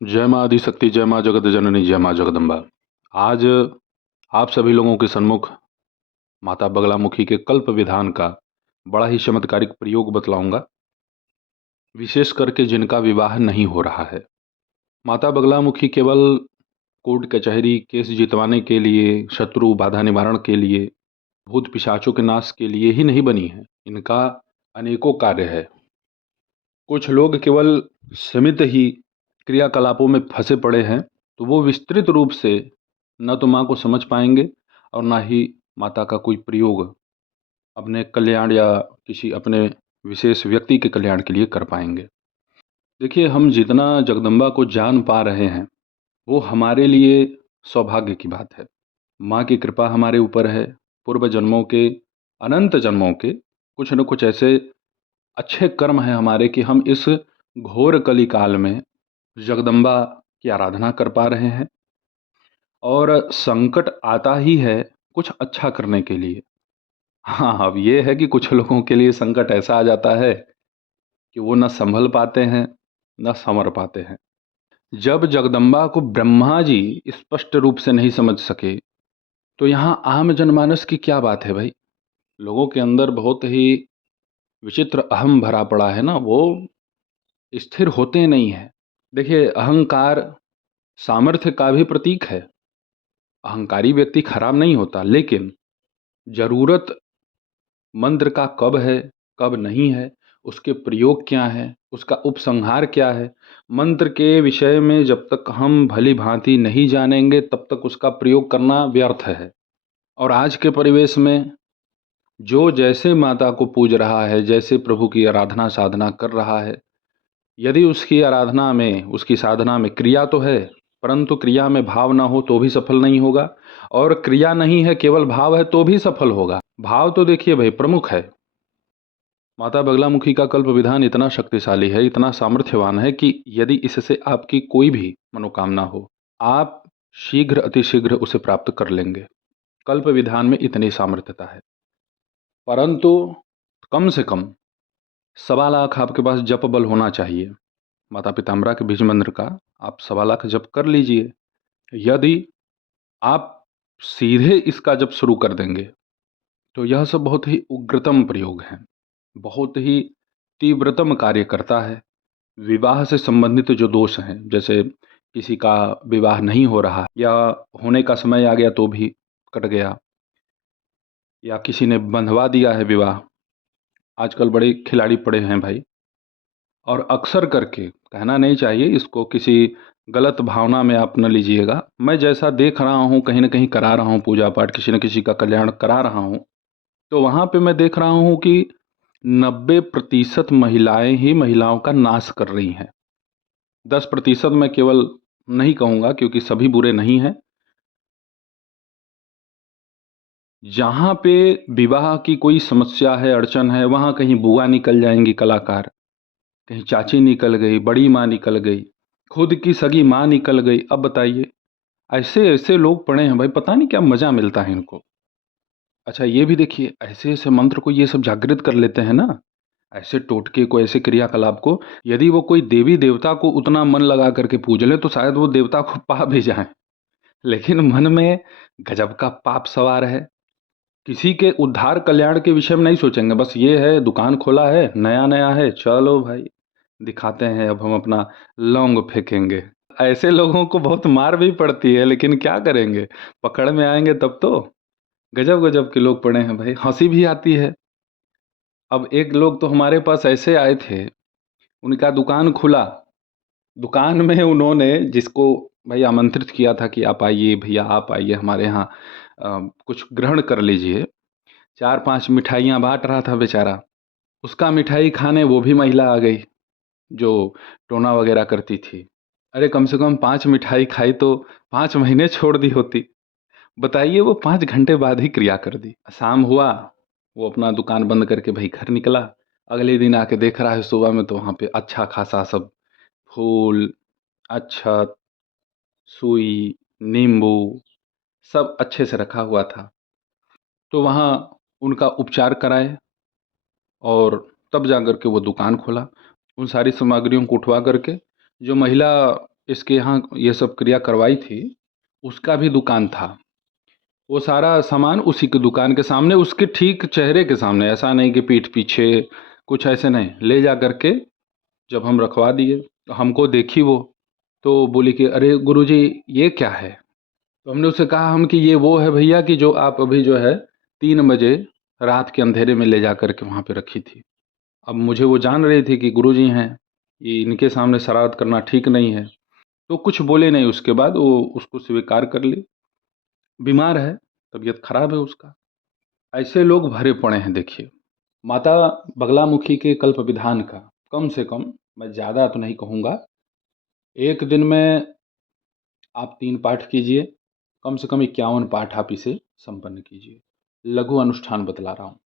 जय माँ आदिशक्ति, जय माँ जगत जननी, जय माँ जगदम्बा। आज आप सभी लोगों के सन्मुख माता बगलामुखी के कल्प विधान का बड़ा ही चमत्कारिक प्रयोग बतलाऊंगा, विशेष करके जिनका विवाह नहीं हो रहा है। माता बगलामुखी केवल कोर्ट कचहरी केस जितवाने के लिए, शत्रु बाधा निवारण के लिए, भूत पिशाचों के नाश के लिए ही नहीं बनी है। इनका अनेकों कार्य है। कुछ लोग केवल सीमित ही क्रियाकलापों में फंसे पड़े हैं, तो वो विस्तृत रूप से न तो माँ को समझ पाएंगे और ना ही माता का कोई प्रयोग अपने कल्याण या किसी अपने विशेष व्यक्ति के कल्याण के लिए कर पाएंगे। देखिए, हम जितना जगदम्बा को जान पा रहे हैं वो हमारे लिए सौभाग्य की बात है। माँ की कृपा हमारे ऊपर है। पूर्व जन्मों के, अनंत जन्मों के कुछ न कुछ ऐसे अच्छे कर्म हैं हमारे कि हम इस घोर कली काल में जगदम्बा की आराधना कर पा रहे हैं। और संकट आता ही है कुछ अच्छा करने के लिए। हाँ, अब ये है कि कुछ लोगों के लिए संकट ऐसा आ जाता है कि वो न संभल पाते हैं, न संवर पाते हैं। जब जगदम्बा को ब्रह्मा जी स्पष्ट रूप से नहीं समझ सके, तो यहाँ आम जनमानस की क्या बात है भाई। लोगों के अंदर बहुत ही विचित्र अहम भरा पड़ा है ना, वो स्थिर होते नहीं है। देखिए, अहंकार सामर्थ्य का भी प्रतीक है। अहंकारी व्यक्ति खराब नहीं होता, लेकिन जरूरत मंत्र का कब है, कब नहीं है, उसके प्रयोग क्या है, उसका उपसंहार क्या है, मंत्र के विषय में जब तक हम भली भांति नहीं जानेंगे तब तक उसका प्रयोग करना व्यर्थ है। और आज के परिवेश में जो जैसे माता को पूज रहा है, जैसे प्रभु की आराधना साधना कर रहा है, यदि उसकी आराधना में, उसकी साधना में क्रिया तो है, परंतु क्रिया में भाव ना हो तो भी सफल नहीं होगा। और क्रिया नहीं है, केवल भाव है तो भी सफल होगा। भाव तो देखिए भाई प्रमुख है। माता बगलामुखी का कल्प विधान इतना शक्तिशाली है, इतना सामर्थ्यवान है कि यदि इससे आपकी कोई भी मनोकामना हो, आप शीघ्र अतिशीघ्र उसे प्राप्त कर लेंगे। कल्प विधान में इतनी सामर्थ्यता है। परंतु कम से कम 1.25 लाख आपके पास जप बल होना चाहिए। माता पिताम्बरा के बीज मंत्र का आप 1.25 लाख जप कर लीजिए। यदि आप सीधे इसका जप शुरू कर देंगे तो यह सब बहुत ही उग्रतम प्रयोग है, बहुत ही तीव्रतम कार्य करता है। विवाह से संबंधित जो दोष हैं, जैसे किसी का विवाह नहीं हो रहा या होने का समय आ गया तो भी कट गया, या किसी ने बंधवा दिया है विवाह, आजकल बड़े खिलाड़ी पड़े हैं भाई। और अक्सर करके, कहना नहीं चाहिए इसको, किसी गलत भावना में आप न लीजिएगा, मैं जैसा देख रहा हूँ, कहीं ना कहीं करा रहा हूँ पूजा पाठ, किसी न किसी का कल्याण करा रहा हूँ, तो वहाँ पे मैं देख रहा हूँ कि 90% महिलाएं ही महिलाओं का नाश कर रही हैं। 10% मैं केवल नहीं कहूँगा, क्योंकि सभी बुरे नहीं हैं। जहाँ पे विवाह की कोई समस्या है, अड़चन है, वहाँ कहीं बुआ निकल जाएंगी कलाकार, कहीं चाची निकल गई, बड़ी माँ निकल गई, खुद की सगी माँ निकल गई। अब बताइए, ऐसे ऐसे लोग पड़े हैं भाई, पता नहीं क्या मजा मिलता है इनको। अच्छा, ये भी देखिए, ऐसे ऐसे मंत्र को ये सब जागृत कर लेते हैं ना, ऐसे टोटके को, ऐसे क्रियाकलाप को, यदि वो कोई देवी देवता को उतना मन लगा करके पूज ले तो शायद वो देवता को पा भी जाए। लेकिन मन में गजब का पाप सवार है। किसी के उद्धार कल्याण के विषय में नहीं सोचेंगे, बस ये है दुकान खोला है, नया नया है, चलो भाई दिखाते हैं, अब हम अपना लौंग फेंकेंगे। ऐसे लोगों को बहुत मार भी पड़ती है, लेकिन क्या करेंगे, पकड़ में आएंगे तब तो। गजब गजब के लोग पड़े हैं भाई, हंसी भी आती है। अब एक लोग तो हमारे पास ऐसे आए थे, उनका दुकान खुला, दुकान में उन्होंने जिसको भाई आमंत्रित किया था कि आप आइए भैया, आप आइए हमारे यहाँ, कुछ ग्रहण कर लीजिए, 4-5 मिठाइयाँ बांट रहा था बेचारा। उसका मिठाई खाने वो भी महिला आ गई जो टोना वगैरह करती थी। अरे कम से कम 5 मिठाई खाई तो 5 महीने छोड़ दी होती। बताइए, वो 5 घंटे बाद ही क्रिया कर दी। शाम हुआ, वो अपना दुकान बंद करके भाई घर निकला। अगले दिन आके देख रहा है सुबह में, तो वहाँ पे अच्छा खासा सब फूल, अक्षत, सुई, नींबू, सब अच्छे से रखा हुआ था। तो वहाँ उनका उपचार कराए और तब जा कर के वो दुकान खोला। उन सारी सामग्रियों को उठवा करके, जो महिला इसके यहाँ ये सब क्रिया करवाई थी, उसका भी दुकान था। वो सारा सामान उसी की दुकान के सामने, उसके ठीक चेहरे के सामने, ऐसा नहीं कि पीठ पीछे, कुछ ऐसे नहीं, ले जा करके जब हम रखवा दिए तो हमको देखी वो, तो बोली कि अरे गुरुजी ये क्या है। तो हमने उससे कहा हम कि ये वो है भैया कि जो आप अभी जो है 3 बजे रात के अंधेरे में ले जा करके वहाँ पे रखी थी। अब मुझे वो जान रही थी कि गुरुजी हैं, ये इनके सामने शरारत करना ठीक नहीं है, तो कुछ बोले नहीं। उसके बाद वो उसको स्वीकार कर ली। बीमार है, तबीयत खराब है उसका। ऐसे लोग भरे पड़े हैं। देखिए, माता बगलामुखी के कल्प विधान का कम से कम, मैं ज़्यादा तो नहीं कहूँगा, एक दिन में आप 3 पाठ कीजिए, कम से कम 51 पाठ आप इसे संपन्न कीजिए। लघु अनुष्ठान बतला रहा हूँ।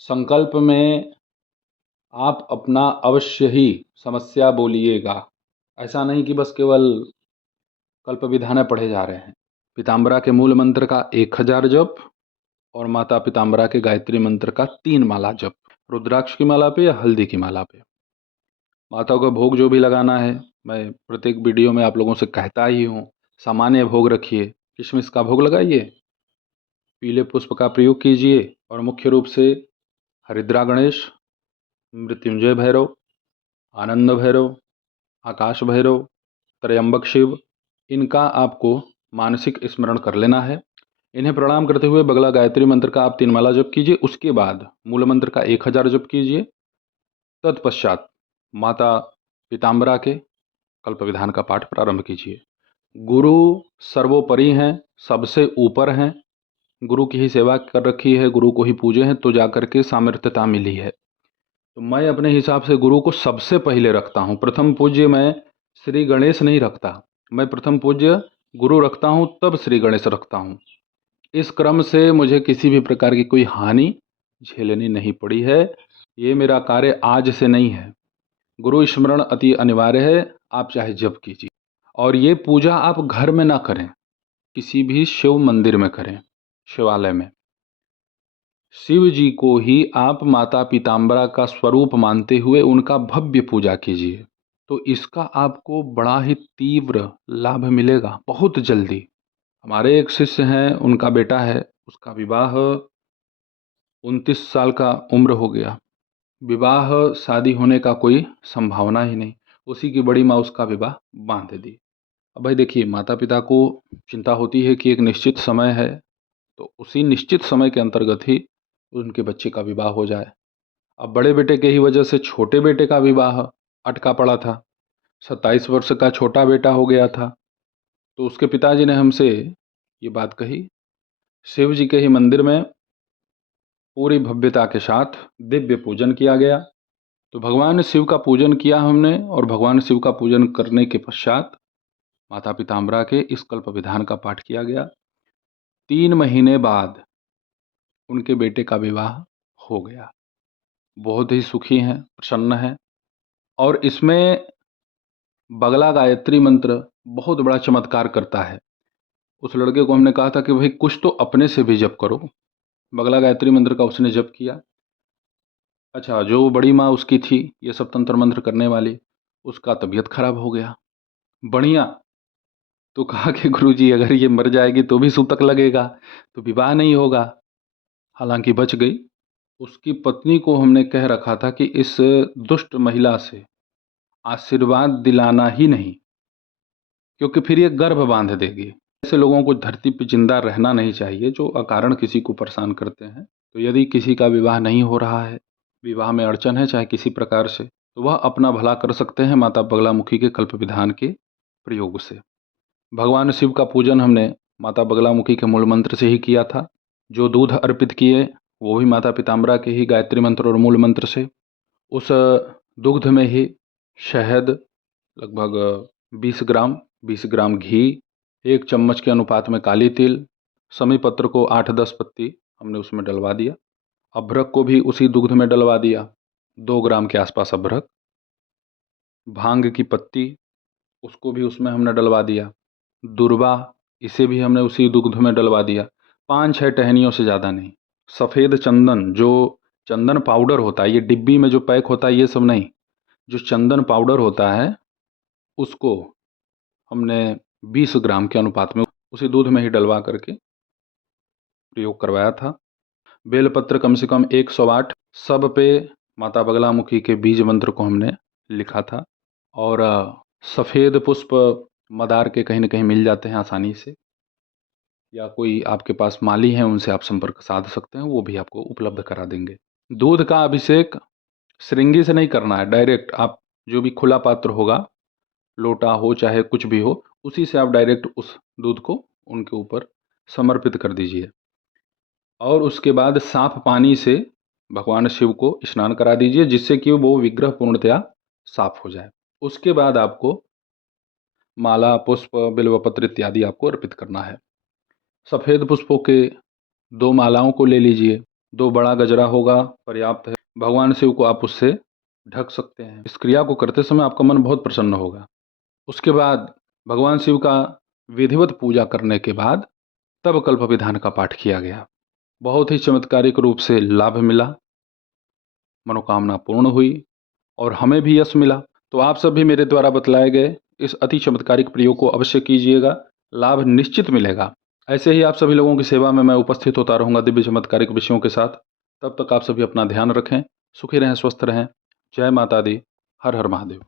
संकल्प में आप अपना अवश्य ही समस्या बोलिएगा। ऐसा नहीं कि बस केवल कल्प विधान पढ़े जा रहे हैं। पीताम्बरा के मूल मंत्र का 1000 जप और माता पीताम्बरा के गायत्री मंत्र का 3 माला जप, रुद्राक्ष की माला पे या हल्दी की माला पे। माता का भोग जो भी लगाना है, मैं प्रत्येक वीडियो में आप लोगों से कहता ही हूँ, सामान्य भोग रखिए। किशमिश का भोग लगाइए, पीले पुष्प का प्रयोग कीजिए, और मुख्य रूप से हरिद्रा गणेश, मृत्युंजय भैरव, आनंद भैरव, आकाश भैरव, त्रयंबक शिव, इनका आपको मानसिक स्मरण कर लेना है। इन्हें प्रणाम करते हुए बगला गायत्री मंत्र का आप 3 माला जप कीजिए। उसके बाद मूल मंत्र का 1000 जप कीजिए। तत्पश्चात माता पीताम्बरा के कल्प विधान का पाठ प्रारंभ कीजिए। गुरु सर्वोपरि हैं, सबसे ऊपर हैं। गुरु की ही सेवा कर रखी है, गुरु को ही पूजे हैं, तो जाकर के सामर्थ्यता मिली है। तो मैं अपने हिसाब से गुरु को सबसे पहले रखता हूँ। प्रथम पूज्य मैं श्री गणेश नहीं रखता, मैं प्रथम पूज्य गुरु रखता हूँ, तब श्री गणेश रखता हूँ। इस क्रम से मुझे किसी भी प्रकार की कोई हानि झेलनी नहीं पड़ी है। ये मेरा कार्य आज से नहीं है। गुरु स्मरण अति अनिवार्य है, आप चाहे जप कीजिए। और ये पूजा आप घर में ना करें, किसी भी शिव मंदिर में करें, शिवालय में। शिव जी को ही आप माता पीताम्बरा का स्वरूप मानते हुए उनका भव्य पूजा कीजिए, तो इसका आपको बड़ा ही तीव्र लाभ मिलेगा बहुत जल्दी। हमारे एक शिष्य हैं, उनका बेटा है, उसका विवाह 29 साल का उम्र हो गया। विवाह शादी होने का कोई संभावना ही नहीं, उसी की बड़ी माँ उसका विवाह बांध दी। अब भाई देखिए, माता पिता को चिंता होती है कि एक निश्चित समय है, तो उसी निश्चित समय के अंतर्गत ही उनके बच्चे का विवाह हो जाए। अब बड़े बेटे के ही वजह से छोटे बेटे का विवाह अटका पड़ा था। 27 वर्ष का छोटा बेटा हो गया था। तो उसके पिताजी ने हमसे ये बात कही। शिव जी के ही मंदिर में पूरी भव्यता के साथ दिव्य पूजन किया गया। तो भगवान शिव का पूजन किया हमने, और भगवान शिव का पूजन करने के पश्चात माता पीताम्बरा के इस कल्प विधान का पाठ किया गया। 3 महीने बाद उनके बेटे का विवाह हो गया। बहुत ही सुखी हैं, प्रसन्न हैं। और इसमें बगला गायत्री मंत्र बहुत बड़ा चमत्कार करता है। उस लड़के को हमने कहा था कि भाई कुछ तो अपने से भी जप करो। बगला गायत्री मंत्र का उसने जप किया। अच्छा, जो बड़ी माँ उसकी थी ये सब तंत्र मंत्र करने वाली, उसका तबीयत खराब हो गया। बढ़िया। तो कहा कि गुरुजी अगर ये मर जाएगी तो भी सूतक लगेगा, तो विवाह नहीं होगा। हालांकि बच गई। उसकी पत्नी को हमने कह रखा था कि इस दुष्ट महिला से आशीर्वाद दिलाना ही नहीं, क्योंकि फिर ये गर्भ बांध देगी। ऐसे लोगों को धरती पर जिंदा रहना नहीं चाहिए जो अकारण किसी को परेशान करते हैं। तो यदि किसी का विवाह नहीं हो रहा है, विवाह में अड़चन है चाहे किसी प्रकार से, तो वह अपना भला कर सकते हैं माता बगलामुखी के कल्प विधान के प्रयोग से। भगवान शिव का पूजन हमने माता बगलामुखी के मूल मंत्र से ही किया था। जो दूध अर्पित किए वो भी माता पीताम्बरा के ही गायत्री मंत्र और मूल मंत्र से। उस दुग्ध में ही शहद लगभग 20 ग्राम, 20 ग्राम घी, 1 चम्मच के अनुपात में काली तिल, समी पत्र को 8-10 पत्ती हमने उसमें डलवा दिया। अभ्रक को भी उसी दुग्ध में डलवा दिया, 2 ग्राम के आसपास अभ्रक। भांग की पत्ती, उसको भी उसमें हमने डलवा दिया। दुर्वा, इसे भी हमने उसी दुग्ध में डलवा दिया। 5-6 टहनियों से ज़्यादा नहीं। सफ़ेद चंदन, जो चंदन पाउडर होता है, ये डिब्बी में जो पैक होता है ये सब नहीं, जो चंदन पाउडर होता है उसको हमने 20 ग्राम के अनुपात में उसी दूध में ही डलवा करके प्रयोग करवाया था। बेलपत्र कम से कम 108, सब पे माता बगलामुखी के बीज मंत्र को हमने लिखा था। और सफ़ेद पुष्प मदार के कहीं न कहीं मिल जाते हैं आसानी से, या कोई आपके पास माली हैं उनसे आप संपर्क साध सकते हैं, वो भी आपको उपलब्ध करा देंगे। दूध का अभिषेक श्रृंगी से नहीं करना है, डायरेक्ट आप जो भी खुला पात्र होगा, लोटा हो चाहे कुछ भी हो, उसी से आप डायरेक्ट उस दूध को उनके ऊपर समर्पित कर दीजिए। और उसके बाद साफ पानी से भगवान शिव को स्नान करा दीजिए, जिससे कि वो विग्रह पूर्णतया साफ हो जाए। उसके बाद आपको माला, पुष्प, बिल्वपत्र इत्यादि आपको अर्पित करना है। सफ़ेद पुष्पों के 2 मालाओं को ले लीजिए, 2 बड़ा गजरा होगा पर्याप्त है। भगवान शिव को आप उससे ढक सकते हैं। इस क्रिया को करते समय आपका मन बहुत प्रसन्न होगा। उसके बाद भगवान शिव का विधिवत पूजा करने के बाद तब कल्प विधान का पाठ किया गया। बहुत ही चमत्कारिक रूप से लाभ मिला, मनोकामना पूर्ण हुई और हमें भी यश मिला। तो आप सब भी मेरे द्वारा बतलाए गए इस अति चमत्कारिक प्रयोग को अवश्य कीजिएगा, लाभ निश्चित मिलेगा। ऐसे ही आप सभी लोगों की सेवा में मैं उपस्थित होता रहूँगा दिव्य चमत्कारिक विषयों के साथ। तब तक आप सभी अपना ध्यान रखें, सुखी रहें, स्वस्थ रहें। जय माता दी। हर हर महादेव।